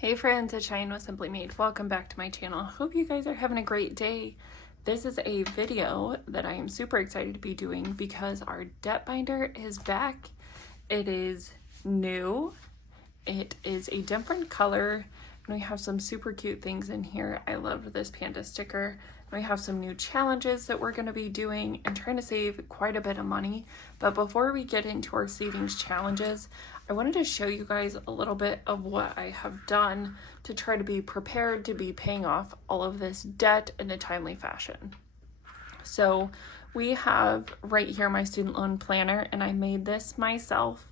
Hey friends, it's Cheyenne with Simply Made. Welcome back to my channel. Hope you guys are having a great day. This is a video that I am super excited to be doing because our debt binder is back. It is new. It is a different color and we have some super cute things in here. I love this panda sticker. We have some new challenges that we're going to be doing and trying to save quite a bit of money. But before we get into our savings challenges, I wanted to show you guys a little bit of what I have done to try to be prepared to be paying off all of this debt in a timely fashion. So we have right here my student loan planner, and I made this myself.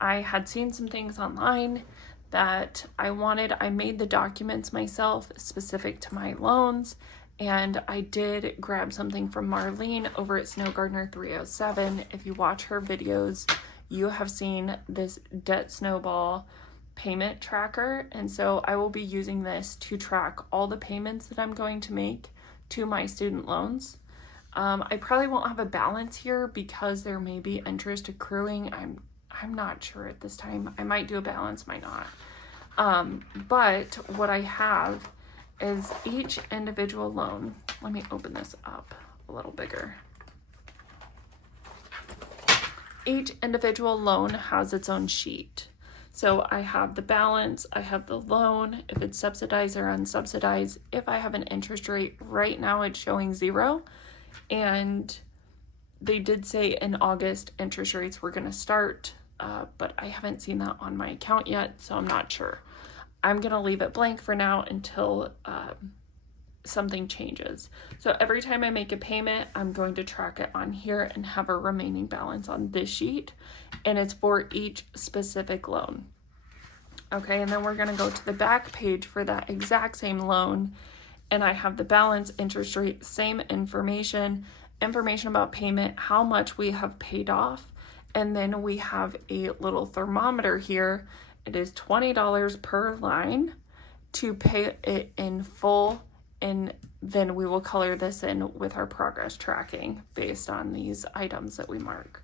I had seen some things online that I wanted. I made the documents myself specific to my loans, and I did grab something from Marlene over at Snow Gardener 307. If you watch her videos, you have seen this debt snowball payment tracker, and so I will be using this to track all the payments that I'm going to make to my student loans. I probably won't have a balance here because there may be interest accruing. I'm not sure at this time. I might do a balance, might not. But what I have is each individual loan. Let me open this up a little bigger. Each individual loan has its own sheet. So I have the balance, I have the loan, if it's subsidized or unsubsidized. If I have an interest rate, right now it's showing 0. And they did say in August interest rates were going to start, but I haven't seen that on my account yet, so I'm not sure. I'm going to leave it blank for now until something changes. So every time I make a payment, I'm going to track it on here and have a remaining balance on this sheet, and it's for each specific loan. Okay, and then we're going to go to the back page for that exact same loan, and I have the balance, interest rate, same information about payment, how much we have paid off, and then we have a little thermometer here. It is $20 per line to pay it in full, and then we will color this in with our progress tracking based on these items that we mark.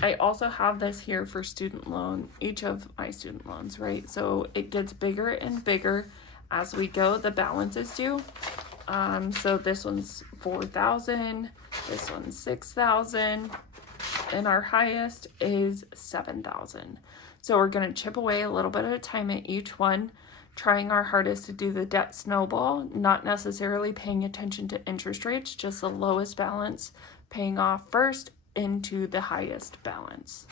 I also have this here for student loan, each of my student loans, right? So it gets bigger and bigger as we go, the balance is due. So this one's $4,000, this one's $6,000, and our highest is $7,000. So we're gonna chip away a little bit at a time at each one, trying our hardest to do the debt snowball, not necessarily paying attention to interest rates, just the lowest balance paying off first into the highest balance.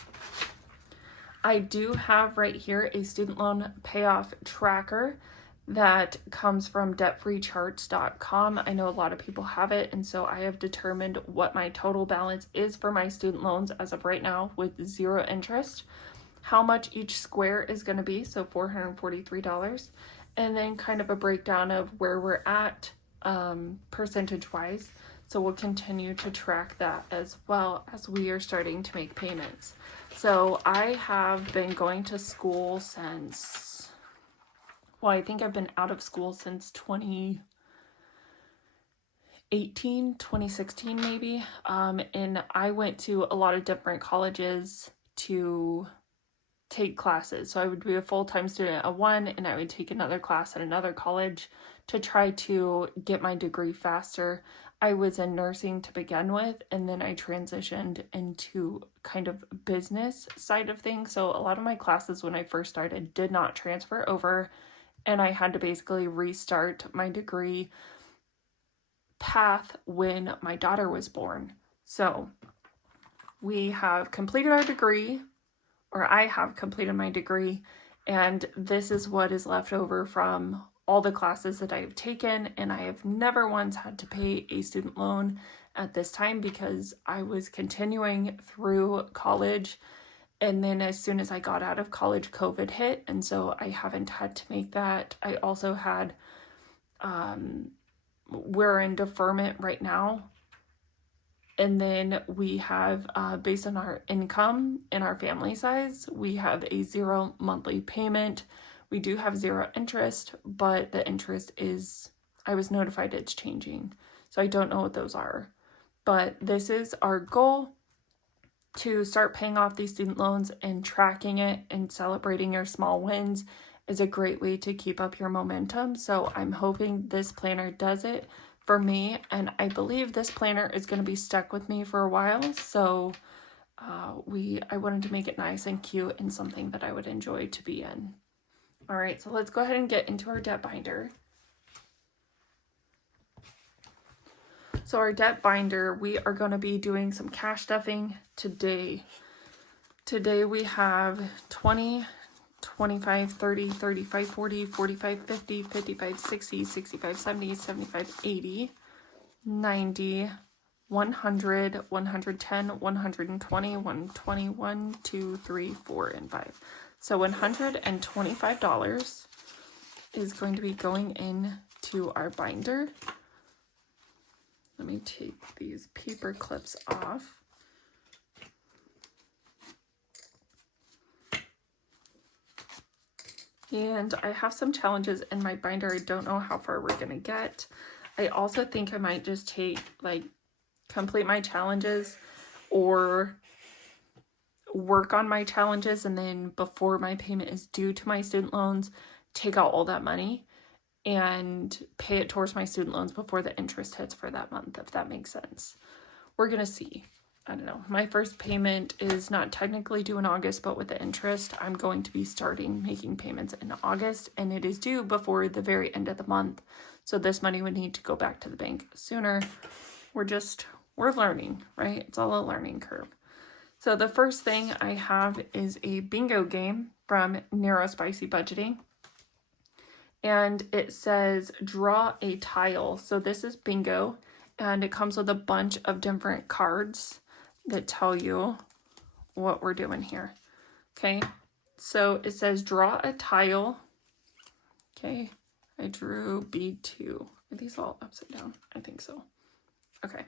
I do have right here a student loan payoff tracker that comes from debtfreecharts.com. I know a lot of people have it, and so I have determined what my total balance is for my student loans as of right now with 0 interest, how much each square is going to be, so $443, and then kind of a breakdown of where we're at percentage wise. So we'll continue to track that as well as we are starting to make payments. So I have been going to school since, well, I think I've been out of school since 2016 maybe. And I went to a lot of different colleges to take classes. So I would be a full-time student at one, and I would take another class at another college to try to get my degree faster. I was in nursing to begin with, and then I transitioned into kind of business side of things. So a lot of my classes when I first started did not transfer over, and I had to basically restart my degree path when my daughter was born. So we have completed our degree, or I have completed my degree, and this is what is left over from all the classes that I have taken, and I have never once had to pay a student loan at this time because I was continuing through college, and then as soon as I got out of college, COVID hit, and so I haven't had to make that. I also had, we're in deferment right now, and then we have, based on our income and our family size, we have a 0 monthly payment. We do have 0 interest, but the interest is, I was notified it's changing. So I don't know what those are. But this is our goal, to start paying off these student loans and tracking it and celebrating your small wins is a great way to keep up your momentum. So I'm hoping this planner does it for me, and I believe this planner is going to be stuck with me for a while. So I wanted to make it nice and cute and something that I would enjoy to be in. All right, so let's go ahead and get into our debt binder. So our debt binder, we are going to be doing some cash stuffing today. Today we have 20, 25, 30, 35, 40, 45, 50, 55, 60, 65, 70, 75, 80, 90, 100, 110, 120, 120, 1, 2, 3, 4, and 5. So $125 is going to be going into our binder. Let me take these paper clips off. And I have some challenges in my binder. I don't know how far we're going to get. I also think I might just complete my challenges or work on my challenges, and then before my payment is due to my student loans, take out all that money and pay it towards my student loans before the interest hits for that month, if that makes sense. We're going to see. I don't know. My first payment is not technically due in August, but with the interest, I'm going to be starting making payments in August, and it is due before the very end of the month. So this money would need to go back to the bank sooner. We're learning, right? It's all a learning curve. So the first thing I have is a bingo game from Narrow Spicy Budgeting. And it says draw a tile. So this is bingo, and it comes with a bunch of different cards that tell you what we're doing here. Okay, so it says draw a tile. Okay, I drew B2. Are these all upside down? I think so. Okay,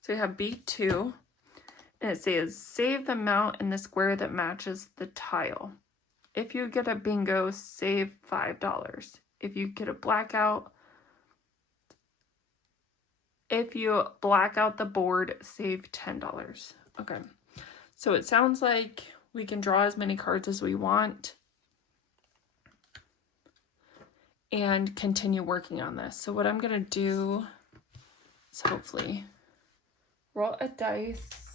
so you have B2, and it says save the amount in the square that matches the tile. If you get a bingo, save $5. If you get a blackout, if you black out the board, save $10. Okay, so it sounds like we can draw as many cards as we want and continue working on this. So what I'm going to do is hopefully roll a dice.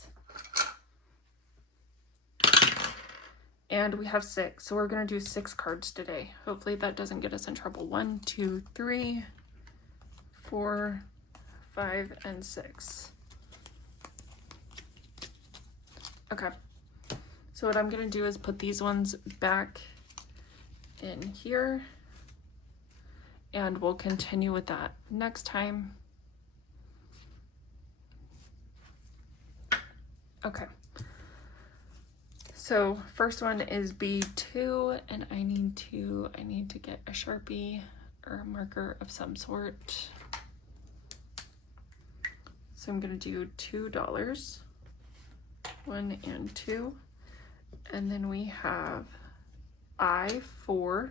And we have 6, so we're going to do 6 cards today. Hopefully that doesn't get us in trouble. 1, 2, 3, 4, 5, and 6. Okay. So what I'm going to do is put these ones back in here. And we'll continue with that next time. Okay. So first one is B2, and I need to get a Sharpie or a marker of some sort. So I'm going to do $2, 1 and 2. And then we have I4, so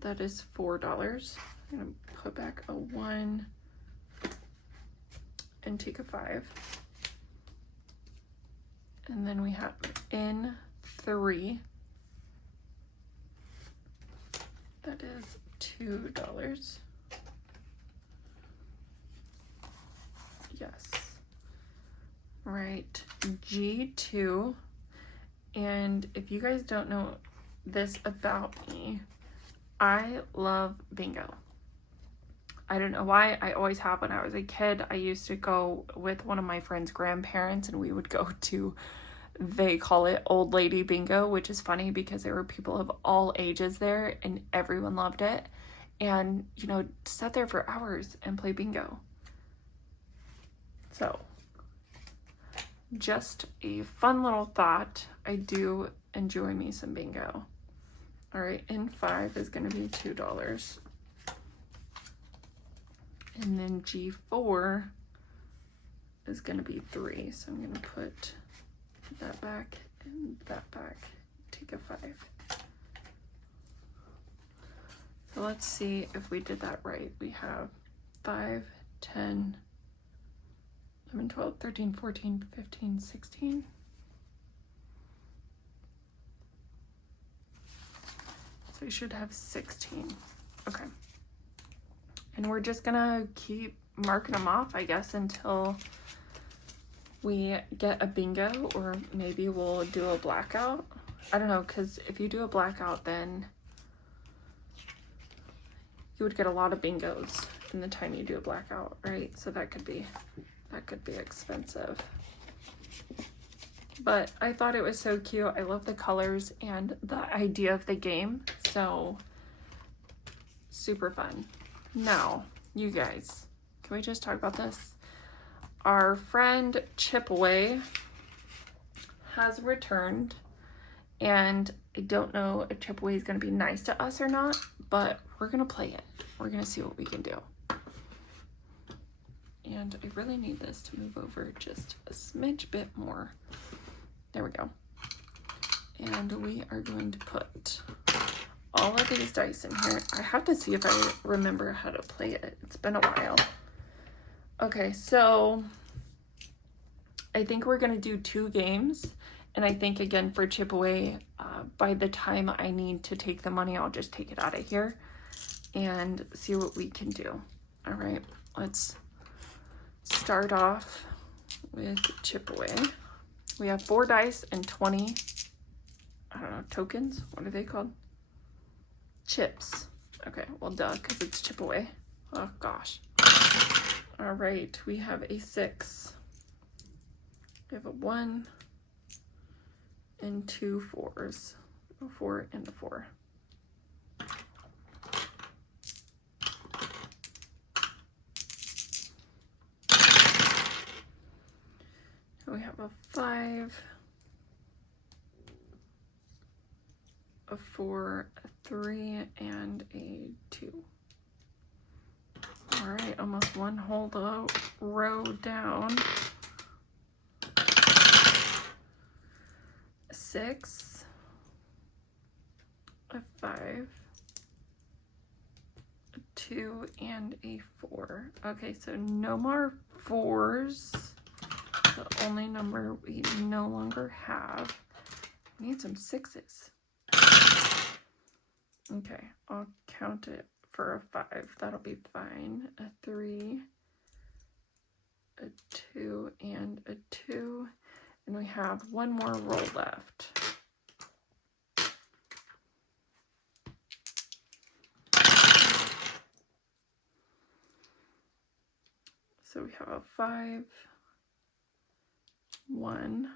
that is $4. I'm going to put back a 1 and take a 5. And then we have N3, that is $2. Yes. Right, G2, and if you guys don't know this about me, I love bingo. I don't know why, I always have. When I was a kid, I used to go with one of my friend's grandparents, and we would go to, they call it old lady bingo, which is funny because there were people of all ages there and everyone loved it. And, you know, sat there for hours and play bingo. So, just a fun little thought. I do enjoy me some bingo. All right, N5 is going to be $2. And then G4 is going to be 3. So I'm going to put that back and that back. Take a 5. So let's see if we did that right. We have 5, 10, 11, 12, 13, 14, 15, 16. So we should have 16. Okay. And we're just gonna keep marking them off, I guess, until we get a bingo, or maybe we'll do a blackout. I don't know, because if you do a blackout, then you would get a lot of bingos in the time you do a blackout, right? So that could be expensive. But I thought it was so cute. I love the colors and the idea of the game. So super fun. Now, you guys, can we just talk about this? Our friend Chipaway has returned, and I don't know if Chipaway is going to be nice to us or not, but we're going to play it. We're going to see what we can do. And I really need this to move over just a smidge bit more. There we go. And we are going to put all of these dice in here. I have to see if I remember how to play it. It's been a while. Okay, so I think we're going to do 2 games. And I think, again, for Chipaway, by the time I need to take the money, I'll just take it out of here and see what we can do. All right, let's start off with Chipaway. We have 4 dice and 20, I don't know, tokens? What are they called? Chips. Okay, well, duh, because it's Chipaway. Oh, gosh. All right, we have a 6. We have a 1 and 2 4s. A 4 and a 4. We have a 5, a 4, a 3, and a 2. All right, almost one whole row down. A 6, a 5, a 2, and a 4. Okay, so no more 4s. The only number we no longer have. We need some 6s. Okay, I'll count it for a 5. That'll be fine. A 3, a 2, and a 2. And we have one more roll left. So we have a 5, 1,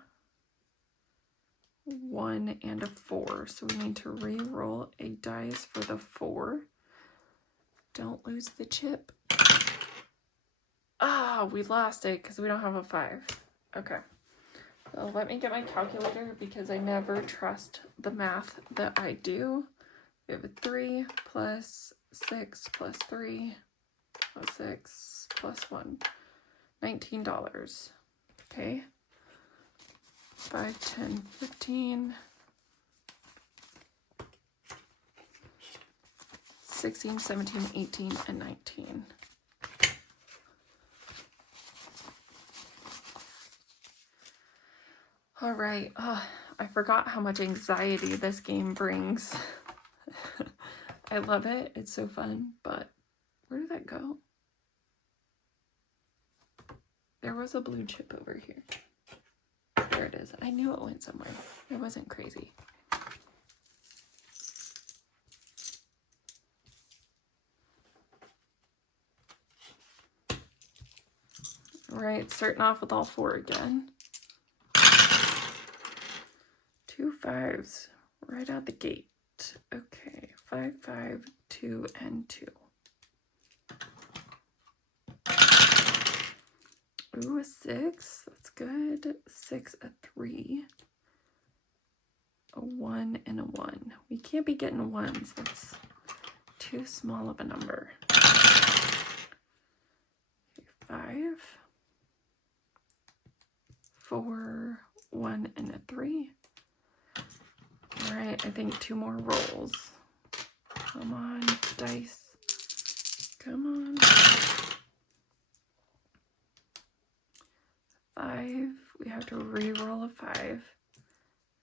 1, and a 4. So we need to re-roll a dice for the 4. Don't lose the chip. Ah, we lost it because we don't have a 5. Okay. So let me get my calculator because I never trust the math that I do. We have a 3 plus 6 plus 3 plus 6 plus 1. $19. Okay. 5, 10, 15, 16, 17, 18, and 19. All right. Oh, I forgot how much anxiety this game brings. I love it. It's so fun, but where did that go? There was a blue chip over here. There it is. I knew it went somewhere. It wasn't crazy. All right, starting off with all 4 again. 2 5s right out the gate. Okay, 5, 5, 2, and 2. Ooh, a 6. That's good. 6, a 3. A 1, and a 1. We can't be getting 1s. That's too small of a number. Okay, 5, 4, 1, and a 3. All right, I think 2 more rolls. Come on, dice. Come on. 5. We have to re-roll a 5.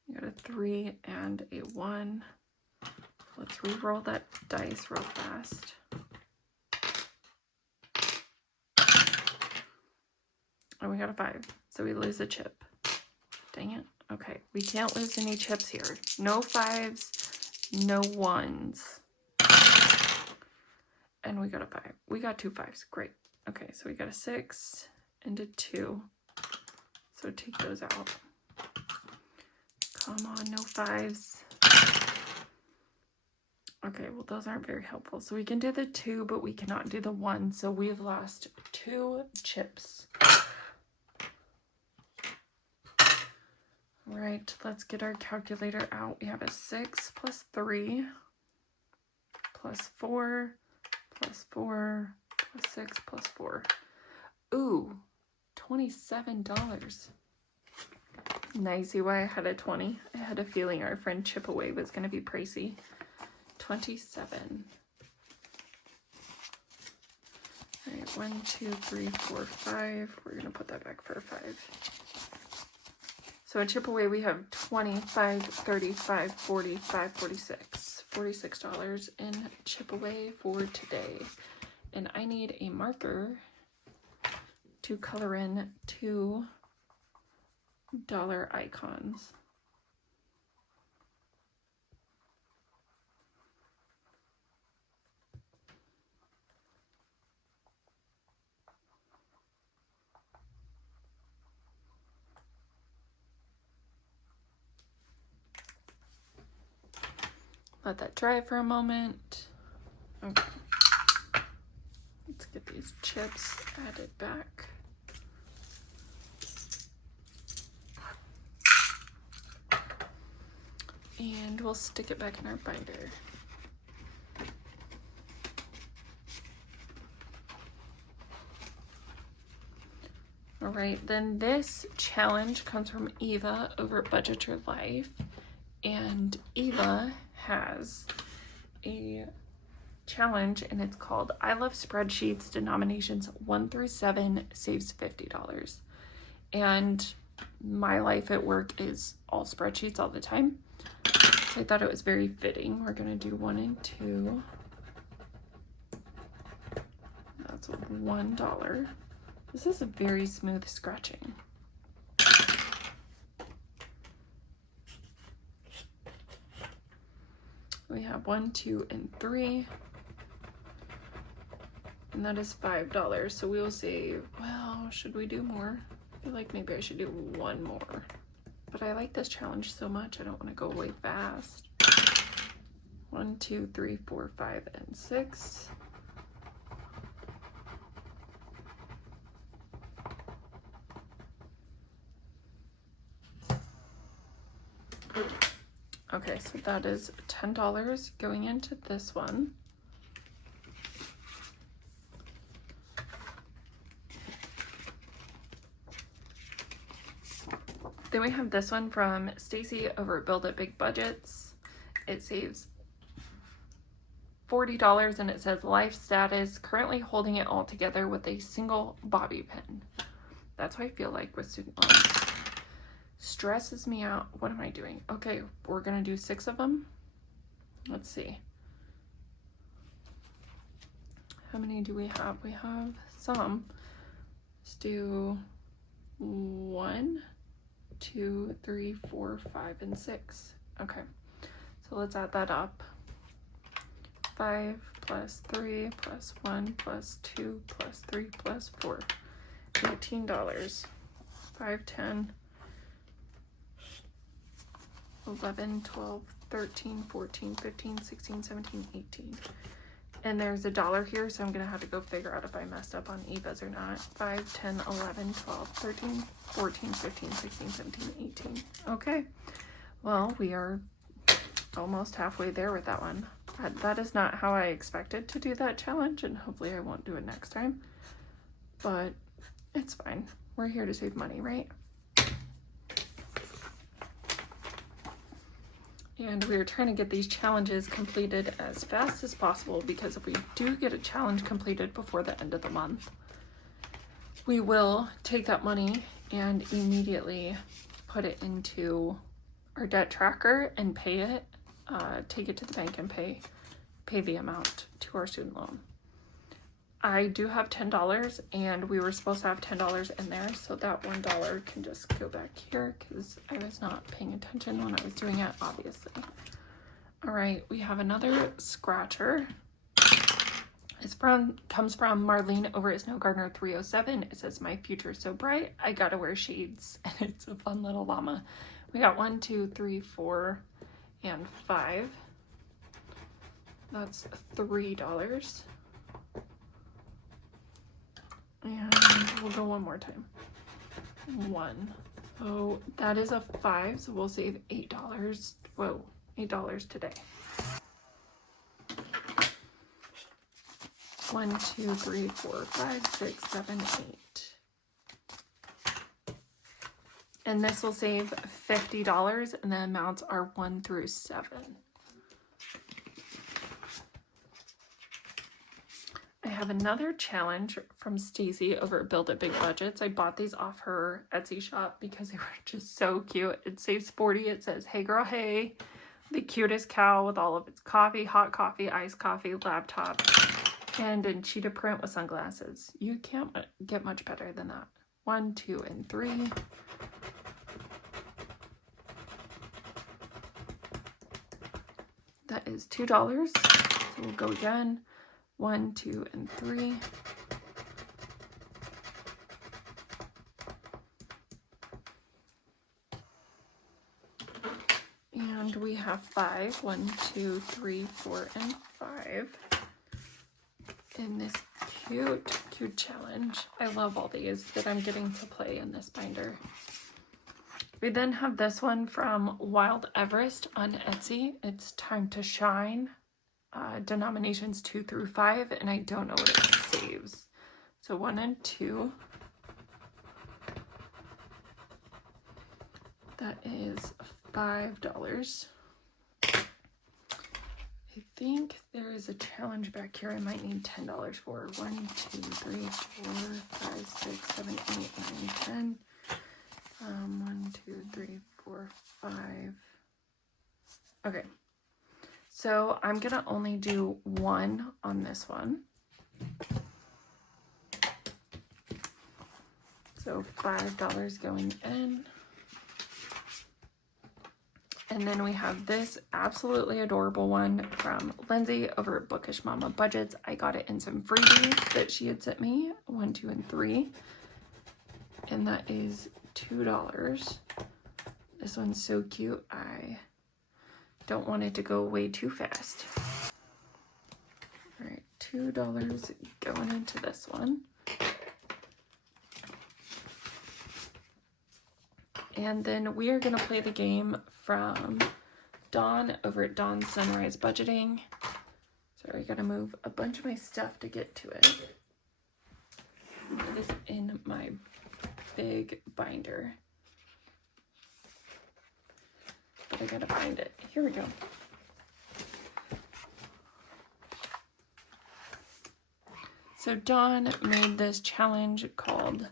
We got a 3 and a 1 let's re-roll that dice real fast. Oh, we got a 5, so we lose a chip. Dang it. Okay, we can't lose any chips here. No 5s, no 1s. And we got a 5. We got 2 5s. Great. Okay, so we got a 6 and a 2. So take those out. Come on, no 5s. Okay, well, those aren't very helpful. So we can do the 2, but we cannot do the 1. So we've lost 2 chips. All right, let's get our calculator out. We have a 6 plus 3 plus 4 plus 4 plus 6 plus 4. Ooh, $27. Nice. See why I had a 20? I had a feeling our friend Chip Away was going to be pricey. 27. All right, 1, 2, 3, 4, 5. We're going to put that back for a 5. So in Chip Away, we have 25, 35, 45, 46. $46 in Chip Away for today. And I need a marker to color in 2 dollar icons. Let that dry for a moment. Okay. Let's get these chips added back. And we'll stick it back in our binder. All right, then this challenge comes from Eva over at Budget Your Life. And Eva has a challenge and it's called I Love Spreadsheets Denominations 1 through 7 saves $50. And my life at work is all spreadsheets all the time. So I thought it was very fitting. We're going to do 1 and 2. That's $1. This is a very smooth scratching. We have 1, 2, and 3. And that is $5. So we will save, well, should we do more? I feel like maybe I should do 1 more. But I like this challenge so much, I don't want to go away fast. 1, 2, 3, 4, 5, and 6. Okay, so that is $10 going into this one. Then we have this one from Stacy over at Build It Big Budgets. It saves $40 and it says life status, currently holding it all together with a single bobby pin. That's what I feel like with student loans. Stresses me out. What am I doing? Okay, we're gonna do 6 of them. Let's see. How many do we have? We have some. Let's do 1, 2, 3, 4, 5, and 6. Okay, so let's add that up. 5 plus 3 plus 1 plus 2 plus 3 plus 4. $18. 5, 10, 11, 12, 13, 14, 15, 16, 17, 18. And there's $1 here, so I'm going to have to go figure out if I messed up on Eva's or not. 5, 10, 11, 12, 13, 14, 15, 16, 17, 18. Okay. Well, we are almost halfway there with that one. That is not how I expected to do that challenge, and hopefully I won't do it next time. But it's fine. We're here to save money, right? And we're trying to get these challenges completed as fast as possible, because if we do get a challenge completed before the end of the month, we will take that money and immediately put it into our debt tracker and pay it take it to the bank and pay the amount to our student loan. I do have $10 and we were supposed to have $10 in there, so that $1 can just go back here because I was not paying attention when I was doing it, obviously. All right, we have another scratcher. Comes from Marlene over at Snow Gardener 307. It says, "My future's so bright, I gotta wear shades." And it's a fun little llama. We got 1, 2, 3, 4, and 5. That's $3. And we'll go one more time. 1. Oh, that is a 5, so we'll save $8. Whoa, $8 today. 1, 2, 3, 4, 5, 6, 7, 8. And this will save $50, and the amounts are 1 through 7. I have another challenge from Stacy over at Build It Big Budgets. I bought these off her Etsy shop because they were just so cute. It saves $40. It says, "Hey girl, hey." The cutest cow with all of its coffee, hot coffee, iced coffee, laptop, and in cheetah print with sunglasses. You can't get much better than that. 1, 2, and 3. That is $2. So we'll go again. 1, 2, and 3. And we have 5. 1, 2, 3, 4, and 5. In this cute challenge. I love all these that I'm getting to play in this binder. We then have this one from Wild Everest on Etsy. It's Time to Shine. Denominations 2 through 5, and I don't know what it saves. So 1 and 2. That is $5. I think there is a challenge back here I might need $10 for. 1, 2, 3, 4, 5, 6, 7, 8, 9, 10. 1, 2, 3, 4, 5. Okay. So I'm gonna only do 1 on this one. So $5 going in. And then we have this absolutely adorable one from Lindsay over at Bookish Mama Budgets. I got it in some freebies that she had sent me, 1, 2, and 3. And that is $2. This one's so cute. I don't want it to go away too fast. All right, $2 going into this one. And then we are going to play the game from Dawn over at Dawn Sunrise Budgeting. Sorry, I got to move a bunch of my stuff to get to it. It is in my big binder. But I got to find it. Here we go. So Dawn made this challenge called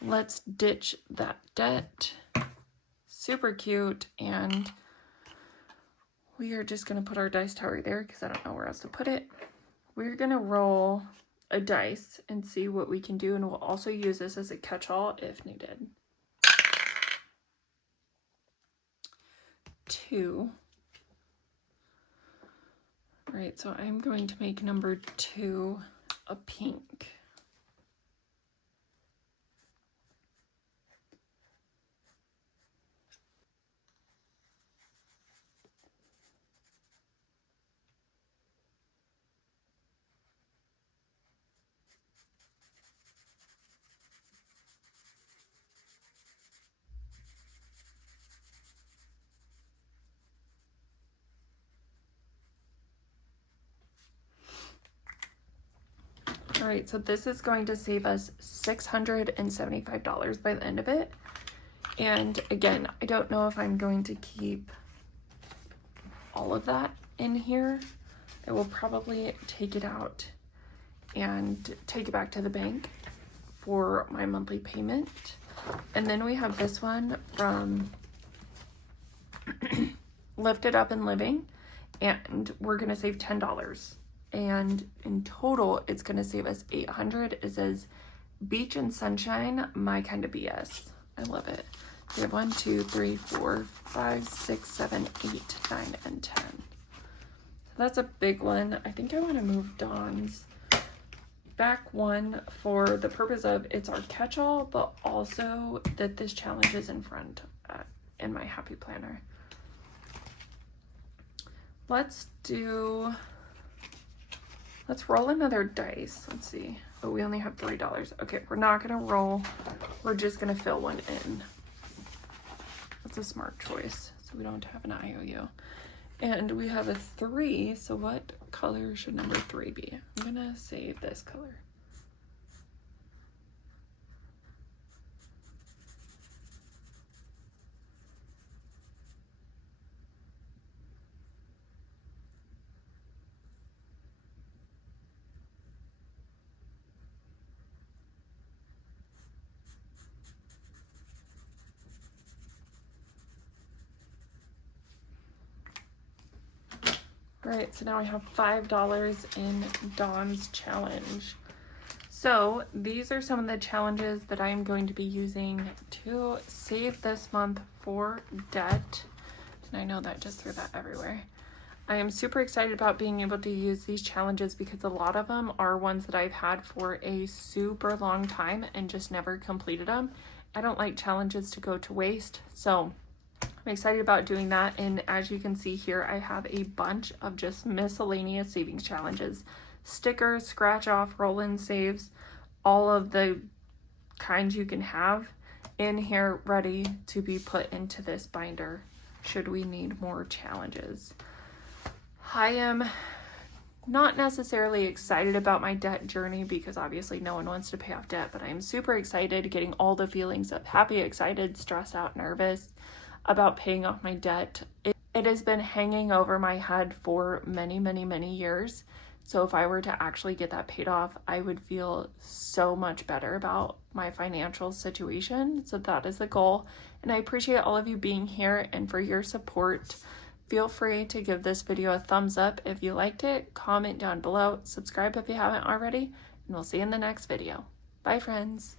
Let's Ditch That Debt. Super cute, and we are just going to put our dice tower there because I don't know where else to put it. We're going to roll a dice and see what we can do, and we'll also use this as a catch-all if needed. 2. All right, so I'm going to make number 2 a pink. All right, so this is going to save us $675 by the end of it. And again, I don't know if I'm going to keep all of that in here. I will probably take it out and take it back to the bank for my monthly payment. And then we have this one from Lift It Up and Living, and we're going to save $10. And in total, it's going to save us $800. It says Beach and Sunshine, My Kind of BS. I love it. We have 1, 2, 3, 4, 5, 6, 7, 8, 9, and 10. So that's a big one. I think I want to move Dawn's back one for the purpose of it's our catch-all, but also that this challenge is in front in my happy planner. Let's roll another dice. Let's see. Oh, we only have $3. Okay, we're not gonna roll. We're just gonna fill one in. That's a smart choice, so we don't have an IOU. And we have a 3, so what color should number 3 be? I'm gonna say this color. All right, so now I have $5 in Dawn's challenge. So these are some of the challenges that I am going to be using to save this month for debt. And I know that just threw that everywhere. I am super excited about being able to use these challenges because a lot of them are ones that I've had for a super long time and just never completed them. I don't like challenges to go to waste, so I'm excited about doing that. And as you can see here, I have a bunch of just miscellaneous savings challenges. Stickers, scratch off, roll in saves, all of the kinds you can have in here ready to be put into this binder should we need more challenges. I am not necessarily excited about my debt journey because obviously no one wants to pay off debt, but I'm super excited, getting all the feelings of happy, excited, stressed out, nervous about paying off my debt. It has been hanging over my head for many, many, many years. So if I were to actually get that paid off, I would feel so much better about my financial situation. So that is the goal. And I appreciate all of you being here and for your support. Feel free to give this video a thumbs up if you liked it, comment down below, subscribe if you haven't already, and we'll see you in the next video. Bye, friends.